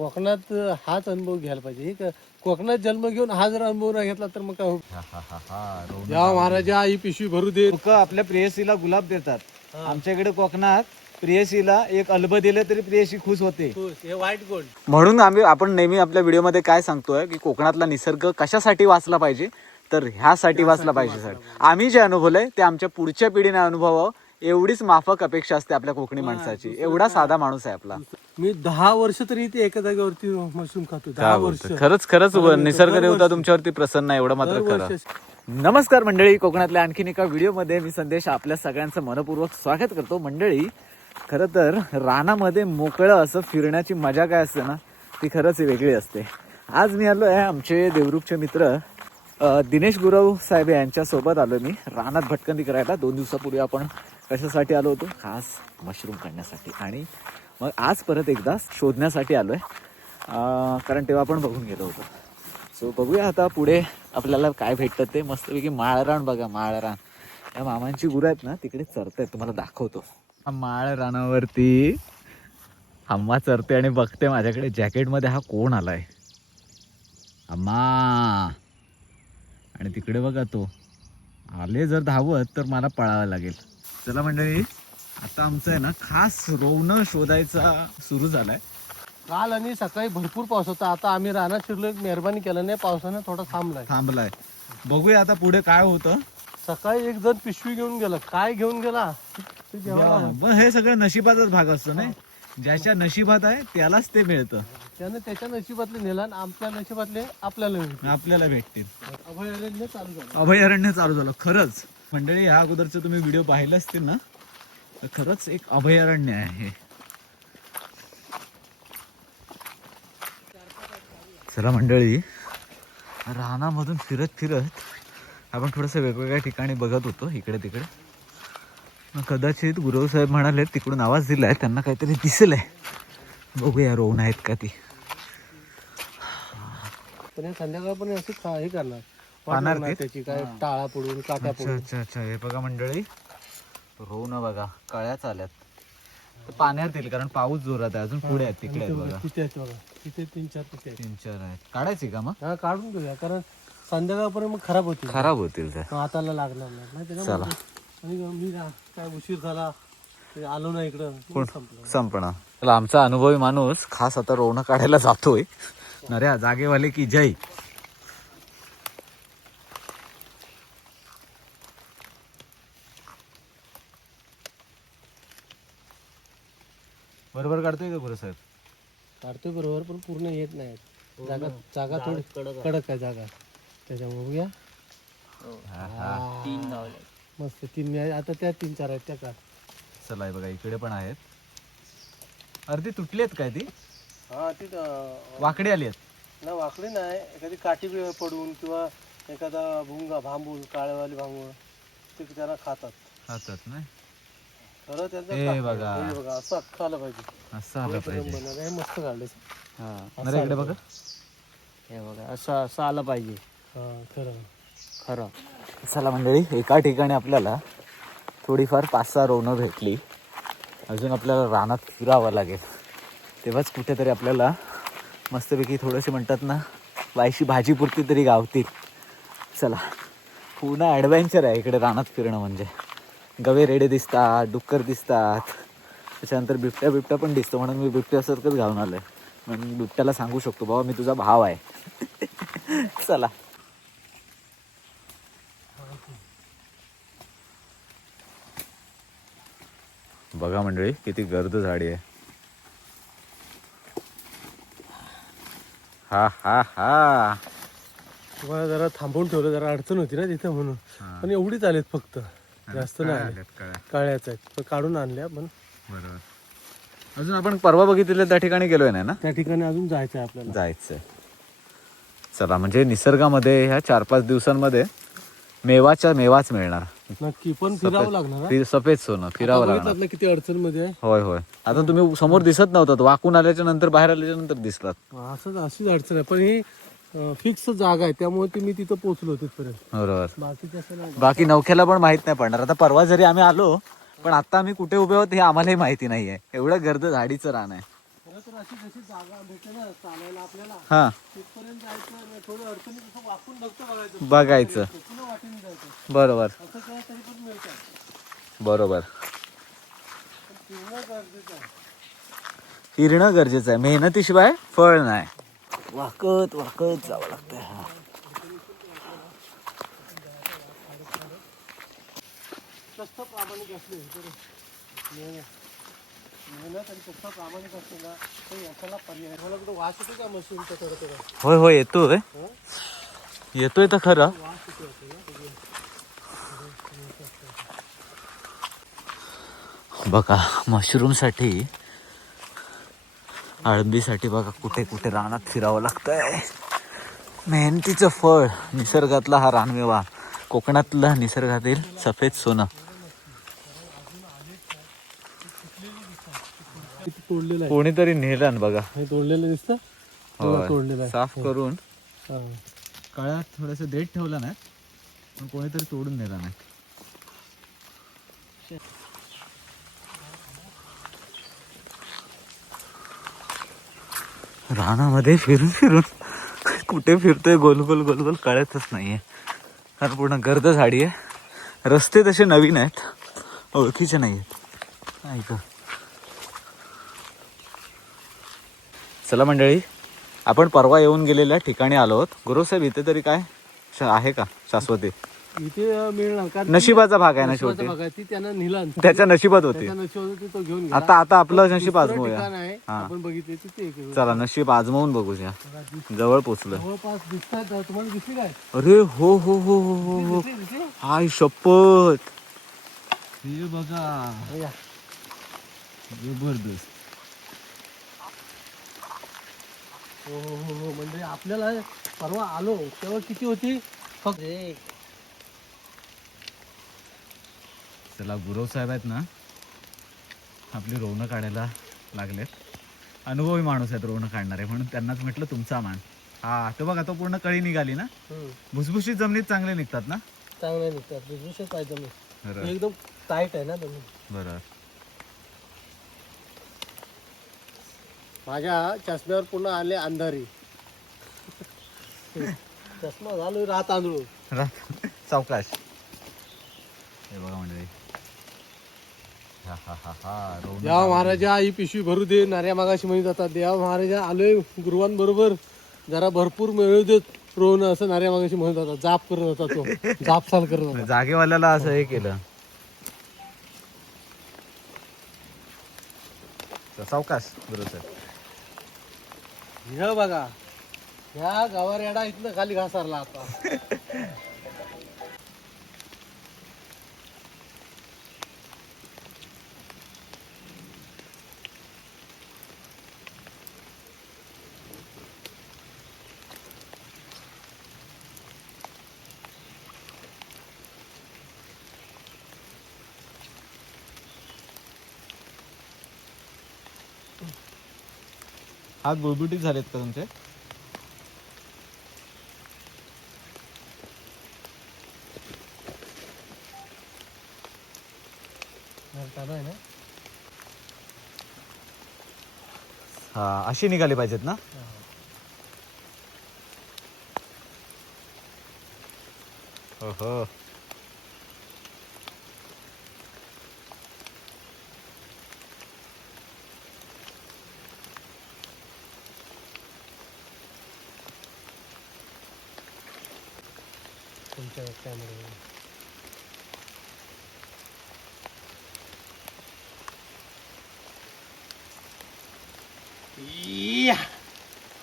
कोकणात हाच अनुभव घ्यायला पाहिजे. हे का- कोकणात जन्म घेऊन हा जर अनुभव नाही घेतला तर मग काय होईल? या महाराजा ही पिशवी भरू दे लोक आपल्या प्रेयसीला गुलाब देतात. आमच्याकडे कोकणात प्रेयसीला एक अल्ब दिलं तरी प्रेयसी खुश होते. हे व्हाईट गोल्ड म्हणून आम्ही आपण नेहमी आपल्या व्हिडिओमध्ये काय सांगतोय की कोकणातला निसर्ग कशासाठी वाचला पाहिजे? तर ह्यासाठी वाचला पाहिजे सर आम्ही जे अनुभवलंय ते आमच्या पुढच्या पिढीने अनुभवावं. एवढीच माफक अपेक्षा असते आपल्या कोकणी माणसाची. एवढा साधा माणूस आहे आपला. मी दहा वर्ष तरी इथे एका जागेवरती मशरूम खातो. दहा वर्ष. खरंच खरंच निसर्ग देवता तुमच्यावरती प्रसन्न आहे एवढं मात्र खरं. नमस्कार मंडळी कोकणातल्या आणखीन एका व्हिडिओमध्ये मी संदेश आपल्या सगळ्यांचं मनपूर्वक स्वागत करतो. मंडळी खरं तर रानामध्ये मोकळं असं फिरण्याची मजा काय असते ना ती खरंच वेगळी असते. आज मी आलो आहे आमचे देवरूपचे मित्र दिनेश गुरव साहेब यांच्या सोबत आलो मी. रानात भटकंती करायला दोन दिवसापूर्वी आपण कशासाठी आलो होतो? खास मशरूम काढण्यासाठी आणि मग आज परत एकदा शोधण्यासाठी आलो आहे कारण तेव्हा आपण बघून गेलो होतो. सो बघूया आता पुढे आपल्याला काय भेटतं ते. मस्तपैकी माळरान बघा माळरान. या मामांची गुरं आहेत ना तिकडे चरतायत. तुम्हाला दाखवतो. माळ रानावरती अम्मा चरते आणि बघते माझ्याकडे जॅकेटमध्ये हा कोण आलाय. अम्मा आणि तिकडे बघा तो. आले जर धावत तर मला पळावं लागेल. चला मंडळी आता आमचं आहे ना खास रोवणं शोधायचा सुरू झालाय. काल आणि सकाळी भरपूर पाऊस होता. आता आम्ही रानात शिरलो एक मेहरबानी केलं नाही पावसानं थोडा थांबलाय. थांबलाय. बघूया आता पुढे काय होतं. सकाळी एक जण पिशवी घेऊन गेला. काय घेऊन गेला? ते जेवायला मग हे सगळं नशिबाचाच भाग असतो नाही? ज्याच्या नशिबात आहे त्यालाच ते मिळतं. त्यानं त्याच्या नशिबातले नेला आणि आमच्या नशिबातले आपल्याला आपल्याला भेटतील. अभयारण्य चालू झालं. अभयारण्य चालू झालं खरंच. मंडळी ह्या अगोदरचे तुम्ही व्हिडिओ पाहिले असतील ना तर खरंच एक अभयारण्य आहे. चला मंडळी रानामधून फिरत फिरत आपण थोडंसं वेगवेगळ्या ठिकाणी बघत होतो इकडे तिकडे. मग कदाचित गुरुसाहेब म्हणाले तिकडून आवाज दिलाय त्यांना काहीतरी दिसलंय. बघूया रोवण आहेत का ती. पण संध्याकाळ पण असं हे करणार? पाहणार ते? त्याची काय टाळा पडून काट्या अच्छा पडून अच्छा अच्छा. हे बघा मंडळी रोवणं बघा कळ्याच आल्यात तर पाण्यात येईल कारण पाऊस जोरात आहे. अजून पुढे आहेत तिकडे आहेत बघा. तिथे आहेत बघा. तिथे तीन चार तिथे आहेत. तीन चार आहेत. काढायची का मग? हा काढून घेऊया कारण संध्याकाळपर्यंत मग खराब होतील. खराब होतील त्या. मग हाताला लागणार नाही. नाही त्याच्यामुळे आणि मी ना- काय उशीर झाला ते आलो ना इकडं संपलं. संपणं चला आमचा अनुभवी माणूस खास आता रोवणं काढायला जातोय. नऱ्या जागेवाले की जय. बरोबर काढतोय का गुरु साहेब? काढतोय बरोबर पण पूर्ण येत नाही. जागा जागा थोडी कडक आहे. जागा. त्याच्यामुळे बघूया. हा. मस्त तीन आहे. आता त्या तीन चार आहेत त्या का? चला हे बघा इकडे पण आहेत. अर्धी तुटली आहेत काय ती? हा ती वाकडी आली आहेत. ना वाकडी नाही. एखादी काठी पडून किंवा एखादा भुंगा भांबूल काळेवाली भांबूळ ते त्यांना खातात. हातात नाही खरं त्यांचं हे खा- बघा. हे बघा असं अख्खं आलं पाहिजे. असं आलं पाहिजे. बनवलं. हे मस्त काढले. नरे इकडे बघा. हे बघा असं असं आलं पाहिजे. हा खरं. खरं. चला मंडळी एका ठिकाणी आपल्याला थोडीफार पाच सहा रोवणं भेटली. अजून आपल्याला रानात फिरावं लागेल. तेव्हाच कुठेतरी आपल्याला मस्तपैकी थोडेसे म्हणतात ना वायशी भाजीपुरती तरी गावतील. चला. पूर्ण ॲडव्हेंचर आहे इकडे रानात फिरणं म्हणजे. गवे रेडे दिसतात डुक्कर दिसतात. त्याच्यानंतर बिबट्या बिबट्या पण दिसतो. म्हणून मी बिबट्यासारखंच घालून आलो आहे म्हणून बिबट्याला सांगू शकतो बाबा मी तुझा भाव आहे. चला. बघा मंडळी किती गर्द झाडी आहे. हा हा हा. तुम्हाला जरा थांबवून ठेवलं जरा अडचण होती ना तिथे म्हणून. पण एवढीच आलेत फक्त. जास्त नाही आले काळ्याच आहेत. पण काढून आणल्या पण बरोबर. अजून आपण परवा बघितलेलं त्या ठिकाणी गेलोय नाही ना? त्या ठिकाणी अजून जायचं आहे आपल्याला. जायचंय. चला म्हणजे निसर्गामध्ये ह्या चार पाच दिवसांमध्ये मेवाच्या मेवाच मिळणार. नक्की पण फिरावं लागणार हा. फि- सफेद सोनं फिरावं लागणार. किती अडचणमध्ये आहे. होय होय. आता तुम्ही समोर दिसत नव्हतात वाकून आल्याच्यानंतर बाहेर आल्याच्यानंतर दिसलात. असंच अशीच अडचण आहे. पण ही फिक्स जागा आहे त्यामुळे ती मी तिथं पोहोचलो तिथपर्यंत. बरोबर. बाकीचं असं नाही. बाकी नवख्याला पण माहीत नाही पडणार. आता परवा जरी आम्ही आलो पण आता आम्ही कुठे उभे आहोत हे आम्हालाही माहिती नाहीये. एवढं गर्द झाडीचं रान आहे. तर अशी जशी जागा भेटते ना चालायला आपल्याला हा. तिथपर्यंत जायचं आणि थोडं अडचणी तसं वाकून बघतो बघायचं. बघायचं. पुन्हा वाटेने जायचं. बरोबर. असं केलं तरी पण मिळतात बरोबर. पण फिरणं गरजेचं आहे. फिरणं गरजेचं आहे. मेहनतीशिवाय फळ नाही. वाकत वाकत जावं लागतंय हा प्रामाणिक असले प्रामाणिक असले ना तर याच्याला पर्याय आहे. मला कुठं वास येतो का मशीनचा थोडं थोडं? होय होय येतोय येतोय तर खरं. वास येतो बघा मशरूमसाठी अळंबीसाठी बघा कुठे कुठे रानात फिरावं लागतंय. मेहनतीचं फळ निसर्गातला हा रानमेवा कोकणातला निसर्गातील सफेद सोनं. तोडलेलं कोणीतरी नेलं बघा. हे तोडलेलं दिसतं? तोडलेलं आहे. साफ करून. हा. काळात थोडस देठ ठेवलं नाही पण कोणीतरी तोडून नेला नाही. रानामध्ये फिरून फिरून कुठे फिरतोय गोल गोल गोल गोल कळतच नाहीये. कारण पूर्ण गर्द झाडी आहे. रस्ते तसे नवीन आहेत. ओळखीचे नाही आहेत ऐका. चला मंडळी आपण परवा येऊन गेलेल्या ठिकाणी आलो आहोत. गुरुसाहेब इथे तरी काय? श- आहे का? शाश्वती? इथे मिळणार. कारण नशिबाचा भाग आहे ना नशिबाचा शेवटी. भाग आहे. ती त्यांना नेला त्याच्या नशिबात होती. त्याच्या नशिबात होती तो घेऊन गेला. आता आता आपलं नशीब दुसरं आजमूया ठिकाण आहे. हा. आपण बघितले तिथे एक आहे. चला नशीब आजमावून बघूया. जवळ पोचलं. जवळपास दिसतात तुम्हाला दिसली काय? अरे हो हो हो हो हो हो. दिसली, दिसली? हाय शपथ. हे बघा. हे या. जबरदस्त. हो हो हो हो. म्हणजे आपल्याला परवा आलो तेव्हा किती होती? फक्त चला गुरव साहेब आहेत ना आपली रोवणं काढायला लागलेत. अनुभवी माणूस आहेत रोवणं काढणारे म्हणून त्यांनाच म्हटलं तुमचा मान. हा तो बघा तो पूर्ण कळी निघाली ना. भुसभुशीत जमिनीत चांगले निघतात ना? चांगलं निघतात बिझनेस पाहिजे मी बरं. एकदम टाईट आहे ना तुम्ही बरं. माझ्या चष्म्यावर पुन्हा आले अंधारी. चष्मा झालो रात आंधळू रात सावकाश. हे बघा म्हणजे देवा महाराजा ही पिशवी भरू दे नाऱ्या मागाशी म्हणत जातात. देवा महाराजा आलोय गुरुवांबरोबर जरा भरपूर मिळू देत रोहन असं नाऱ्या मागाशी म्हणत होता जाप करत होता तो. जापसाल करत होता. जागेवाल्याला असं हे केलं. सावकाश बरोबर हे बघा. ह्या गावार येडा इथनं खाली घासारला आता. हात बुळबुटीत झालेत का तुमचे? ना? हा अशी निघाली पाहिजेत ना? हो. तुमच्या कॅमेरा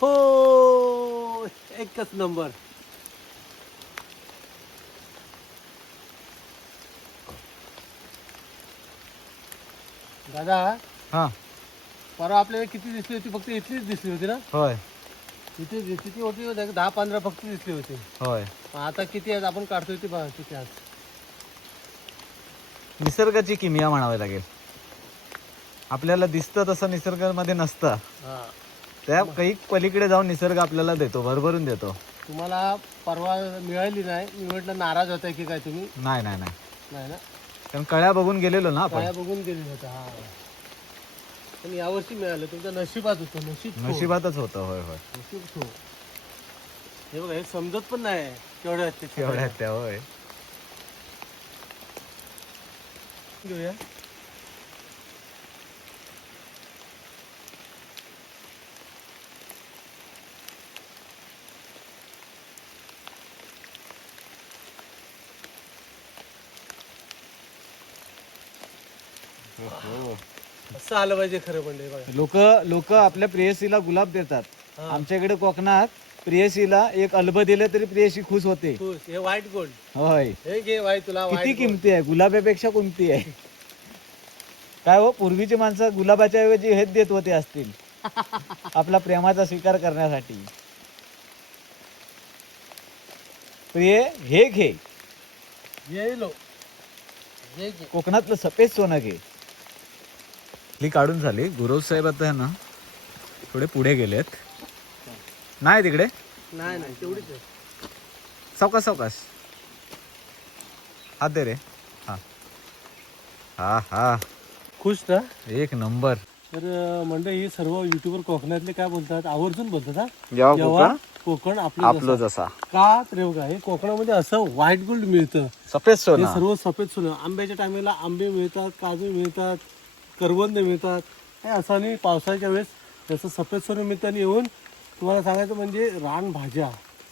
हो एकच नंबर. दादा हा. परवा आपल्याला किती दिसली होती? फक्त इथलीच दिसली होती ना? होय. जी- किती होती हो, दहा पंधरा फक्त दिसली होती. होय. आता किती आहेत? आपण काढतोय ते बघा किती आहेत. निसर्गाची किमिया म्हणावी लागेल. आपल्याला दिसतं तसं निसर्गामध्ये नसतं. हा. त्या काही पलीकडे जाऊन निसर्ग आपल्याला देतो भरभरून देतो. तुम्हाला परवा मिळाली नाही मी म्हटलं नाराज होताय की काय तुम्ही? नाही नाही नाही. नाही ना? कारण कळ्या बघून गेलेलो ना आपण. काय बघून गेले होता हा. पण यावर्षी मिळालं. तुमच्या नशिबात होतं. नशीब खो. नशिबातच होतं. होय होय. नशीब खो. हे बघा हे समजत पण नाही केवढ्या आहेत ते एवढ्यात त्या होय. घेऊया. असं आलं पाहिजे खरं म्हणजे बघा. लोक लोक आपल्या प्रेयसीला गुलाब देतात. हा. आमच्याकडे कोकणात प्रेयसीला एक अल्ब दिलं तरी प्रेयसी खुश होते. तू हे व्हाईट गोल्ड होय. हे घे तुला किती. किमती आहे? गुलाबापेक्षा कोणती आहे? काय हो पूर्वीची माणसं गुलाबाच्या ऐवजी हेच देत होते असतील. आपला प्रेमाचा स्वीकार करण्यासाठी. प्रिय हे घे. ये लो ये घे. कोकणातलं सफेद सोनं घे. ही काढून झाली. गुरव साहेब आता आहे ना थोडे पुढे गेलेत. नाही तिकडे? नाही नाही तेवढीच आहे. सावकाश सावकाश. हात दे रे. हा. हा हा. खुश ना एक नंबर. तर मंडळी ही सर्व युट्यूबर कोकणातले काय बोलतात? आवर्जून बोलतात हा? जेव्हा कोकण कोकण आपलं आपलं जसं. का तर बघा हे कोकणामध्ये असं व्हाईट गोल्ड मिळतं. सफेद हे सोना सर्व सफेद सोनं. आंब्याच्या टायमाला आंबे मिळतात काजू मिळतात करवंद मिळतात. हे असं आणि पावसाळ्याच्या वेळेस जसं सफेद आणि येऊन तुम्हाला सांगायचं म्हणजे रानभाज्या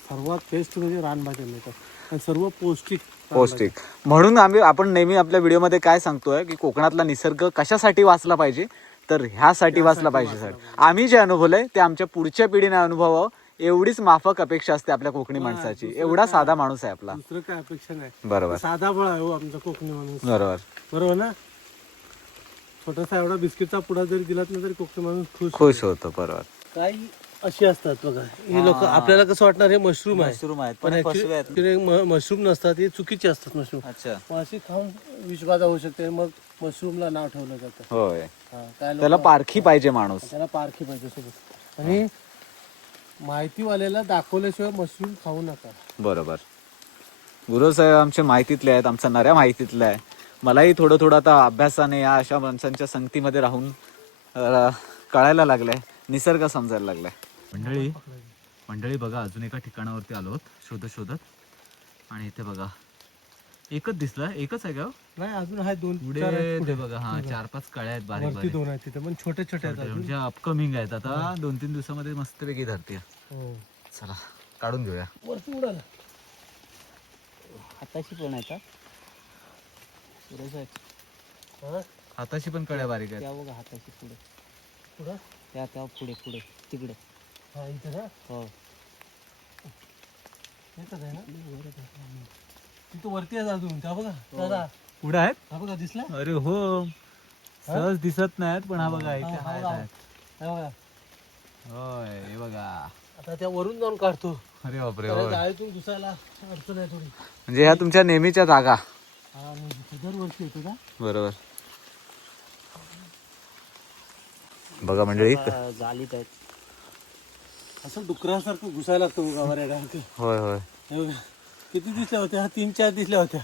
सर्वात बेस्ट म्हणजे रानभाज्या मिळतात. आणि सर्व पौष्टिक. पौष्टिक. म्हणून आम्ही आपण नेहमी आपल्या व्हिडिओमध्ये काय सांगतोय की कोकणातला निसर्ग कशासाठी वाचला पाहिजे? तर ह्यासाठी वाचला पाहिजे सर. आम्ही जे अनुभवलंय ते आमच्या पुढच्या पिढीने अनुभवावं. एवढीच माफक अपेक्षा असते आपल्या कोकणी माणसाची. एवढा साधा माणूस आहे आपला. दुसरं काय अपेक्षा नाही. बरोबर. साधा फळ आहे हो आमचा कोकणी माणूस. बरोबर. बरोबर ना? छोटासा एवढा बिस्किटचा पुडा जरी दिलात ना तरी कोकणी माणूस खुश खुश होतो. बरोबर. काही अशी असतात बघा हे लोक आपल्याला कसं वाटणार हे मशरूम आहे. मशरूम आहेत पण मशरूम नसतात हे चुकीचे असतात मशरूम. अच्छा. मग अशी खाऊन विषबाधा होऊ शकते मग मशरूमला नाव ठेवलं जातं. होय. हा, काय त्याला पारखी पाहिजे माणूस. त्याला पारखी पाहिजे सोबत. आणि माहितीवाल्याला दाखवल्याशिवाय मशरूम खाऊ नका. बरोबर. गुरु साहेब आमच्या माहितीतले आहेत आमचा नऱ्या माहितीतला आहे मलाही थोडं थोडं आता अभ्यासाने या अशा माणसांच्या संगतीमध्ये राहून कळायला लागलंय. निसर्ग समजायला लागलाय. मंडळी मंडळी बघा अजून एका ठिकाणावरती आलो शोधत शोधत. आणि इथे बघा एकच दिसला एकच आहे का हो? नाही अजून आहे दोन पुढे बघा हा चार पाच काळ्या आहेत बारीक बारीक. दोन आहेत तिथे पण छोटे छोटे आहेत अजून. म्हणजे अपकमिंग आहेत. आता दोन तीन दिवसामध्ये मस्तपैकी धरते हो. चला काढून घेऊया. वरती उडाला. हाताशी पण आहे का हा? हाताशी पण कळ्या बारीक आहेत. त्या बघा हाताशी पुढे. पुढं? त्या त्या पुढे पुढे तिकडे. हा इथे ना? हो. इथंच आहे ना? तिथं वरती आहे अजून त्या बघा दादा. पुढे आहेत? हा बघा दिसला? अरे हो. सहज दिसत नाहीत पण हा बघा इथे हा, आहेत हा, आहेत. हा बघा. होय हे बघा. आता त्या वरून जाऊन काढतो. अरे बापरे त्याला होय. जाळीतून घुसायला अडचण आहे थोडी. म्हणजे ह्या तुमच्या नेहमीच्या जागा. हा दरवर्षी येतो का बरोबर. बघा मंडळी. आहेत. असं डुकरासारखं घुसायला लागतं होय होय. हे बघा किती दिसल्या होत्या? तीन चार दिसल्या होत्या.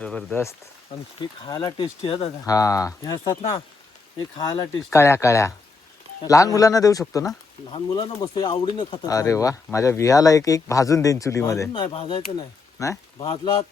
जबरदस्त. आणि हे खायला टेस्टी आहे दादा हा. हे असतात ना हे खायला टेस्टी काळ्या काळ्या. लहान मुलांना देऊ शकतो ना? लहान मुलांना मस्त हे आवडीनं खातात अरे वा माझ्या विहाला एक एक भाजून देईन चुलीमध्ये. भाजून नाही भाजायचं नाही. नाही? भाजलात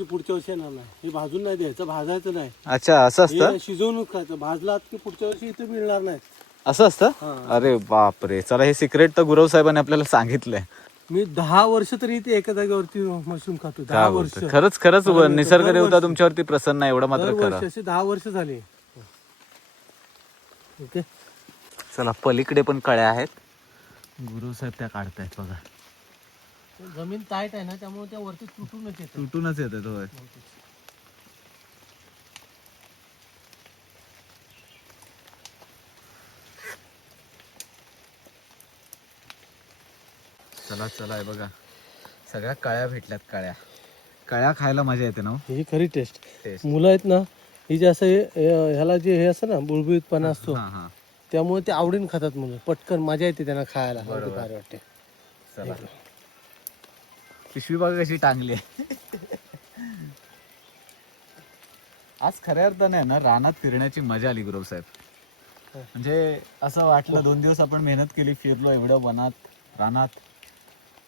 की पुढच्या वर्षी येणार नाही. हे भाजून नाही द्यायचं भाजायचं नाही. अच्छा असं असतं? हे शिजवूनच खायचं. भाजलात की पुढच्या वर्षी इथे मिळणार नाही. असं असतं? हा. अरे बापरे चला हे सिक्रेट तर गुरव साहेबांनी आपल्याला सांगितलंय. मी दहा वर्ष तरी इथे एका जागेवरती मशरूम खातो दहा काय वर्ष. खरंच खरंच. निसर्ग देवता तुमच्यावरती प्रसन्न आहे एवढं मात्र खरं. असे दहा वर्ष झाली. ओके. चला पलीकडे पण कळ्या आहेत. गुरु साहेब त्या काढतायत बघा. जमीन टाईट आहे ना त्यामुळे त्या वरती तुटूनच येते. तुटूनच येतात होय. चला चला हे बघा. सगळ्या काळ्या भेटल्यात काळ्या. काळ्या खायला मजा येते ना हो? ही खरी टेस्ट टेस्ट मुलं आहेत ना ही जे असं हे- हे- ह्याला जे हे असतं ना बुळबुळीतपणा असतो हा हा. त्यामुळे ते आवडीने खातात मुलं. पटकन मजा येते त्यांना खायला. अगदी भारी वाटते. चला. पिशवी बघा कशी टांगली आज खऱ्या अर्थाने आहे ना रानात फिरण्याची मजा आली गुरु साहेब. म्हणजे असं वाटलं दोन दिवस आपण मेहनत केली फिरलो एवढं वनात रानात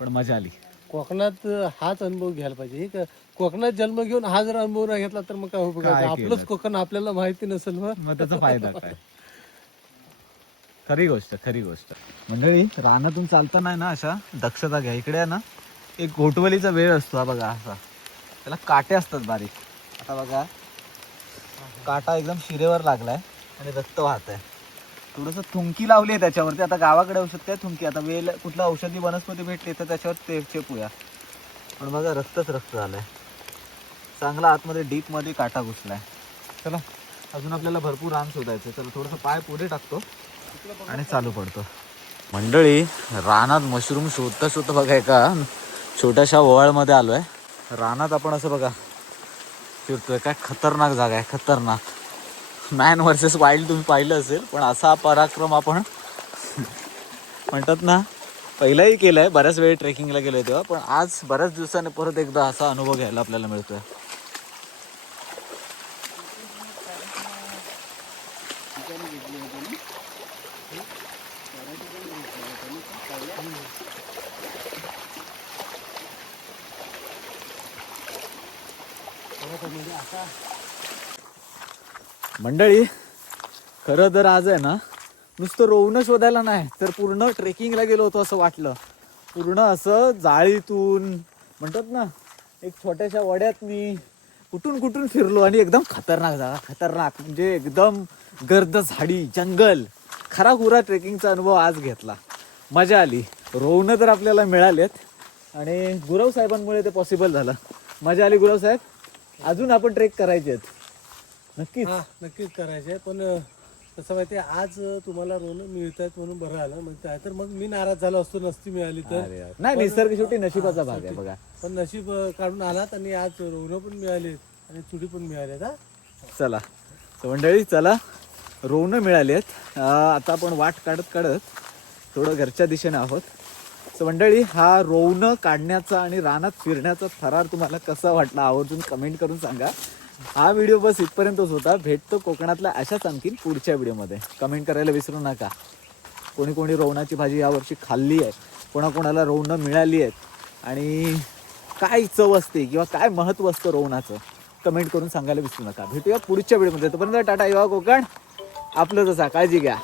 पण मजा आली. कोकणात हाच अनुभव घ्यायला पाहिजे. कोकणात जन्म घेऊन हा जर अनुभव नाही घेतला तर मग काय उपयोग काय? आपलंच? कोकण आपल्याला माहिती नसेल मग मग त्याचा फायदा काय? खरी गोष्ट खरी गोष्ट. मंडळी रानातून चालताना आहे ना अशा दक्षता घ्या. इकडे आहे ना. एक घोटवलीचा वेळ असतो हा बघा असा. त्याला काटे असतात बारीक. आता बघा काटा एकदम शिरेवर लागलाय आणि रक्त वाहत आहे. थोडस थुंकी लावली आहे त्याच्यावरती. आता गावाकडे औषध काय थुंकी? आता वेल कुठलं औषधी वनस्पती भेटली तर त्याच्यावर ते चेपूया. पण बघा रक्तच रक्त झालंय. चांगला आतमध्ये डीपमध्ये काटा घुसलाय. चला अजून आपल्याला भरपूर रान शोधायचं चला थोडस पाय पुढे टाकतो आणि चालू पडतो. मंडळी रानात मशरूम शोधता शोधता बघा का छोट्याशा ओवाळमध्ये आलो आहे रानात आपण असं बघा फिरतोय. काय खतरनाक जागा आहे खतरनाक. मॅन वर्सेस वाईल्ड तुम्ही पाहिलं असेल पण असा पराक्रम आपण म्हणतात ना पहिलाही केलं आहे बऱ्याच वेळी ट्रेकिंगला गेलोय तेव्हा पण आज बऱ्याच दिवसाने परत एकदा असा अनुभव घ्यायला आपल्याला मिळतोय. मंडळी खरं तर आज आहे ना नुसतं रोवणं शोधायला नाही तर पूर्ण ट्रेकिंगला गेलो होतो असं वाटलं. पूर्ण असं जाळीतून म्हणतात ना एक छोट्याशा वड्यात मी कुठून कुठून फिरलो आणि एकदम खतरनाक जागा खतरनाक म्हणजे एकदम गर्द झाडी जंगल. खरा खुरा ट्रेकिंगचा अनुभव आज घेतला. मजा आली. रोवणं तर आपल्याला मिळालेत आणि गुरव साहेबांमुळे ते पॉसिबल झालं. मजा आली गुरव साहेब. अजून आपण ट्रेक करायचे आहेत नक्कीच. हा नक्कीच करायचे पण कसं माहिती आज तुम्हाला रोन मिळत आहेत म्हणून बरं आलं. मग काय तर मग मी नाराज झालो असतो नसती मिळाली तर. अरे यार. नाही निसर्ग शेवटी नशिबाचा भाग आहे बघा. पण नशीब अं, काढून आलात आणि आज रोनं पण मिळाली आणि चुडी पण मिळाली हा. चला. तर मंडळी चला. रोवणं मिळाली आहेत. आता आपण वाट काढत काढत थोडं घरच्या दिशेने आहोत. तर मंडळी हा रोवणं काढण्याचा आणि रानात फिरण्याचा थरार तुम्हाला कसा वाटला आवर्जून कमेंट करून सांगा. हा व्हिडिओ बस इथपर्यंतच होता. भेटतो कोकणातल्या अशाच आणखीन पुढच्या व्हिडिओमध्ये कमेंट करायला विसरू नका. कोणी कोणी रोवणाची भाजी यावर्षी खाल्ली आहे. कोणाकोणाला रोवणं मिळाली आहेत. आणि काय चव असते किंवा काय महत्त्व असतं रोवणाचं कमेंट करून सांगायला विसरू नका. भेटूया पुढच्या व्हिडिओमध्ये तोपर्यंत टाटा युवा कोकण. आपलं जसा काळजी घ्या.